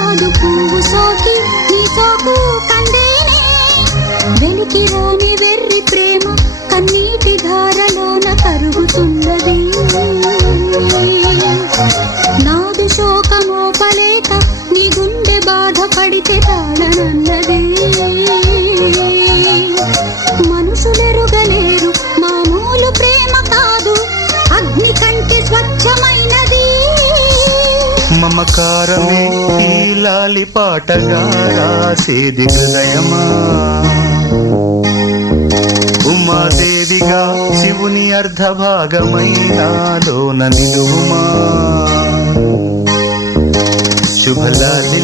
కాదు పువ్వు సోకి నీ సోకు కందేనే వెలికి రాని వెర్రి ప్రేమ కన్నీటి ధారలోన కరుగుతున్నది నాది శోకమోపలేక నీ గుండె బాధపడితే తాళనన్నది మనుషులెరుగలేరు మామూలు ప్రేమ కాదు అగ్ని కంటే స్వచ్ఛమైనది మమకారమే ఈ లాలి పాటగా రాసేది హృదయమా ఉమాదేవిగా శివుని అర్ధభాగమైనాలోన నిలువుమా శుభలాలి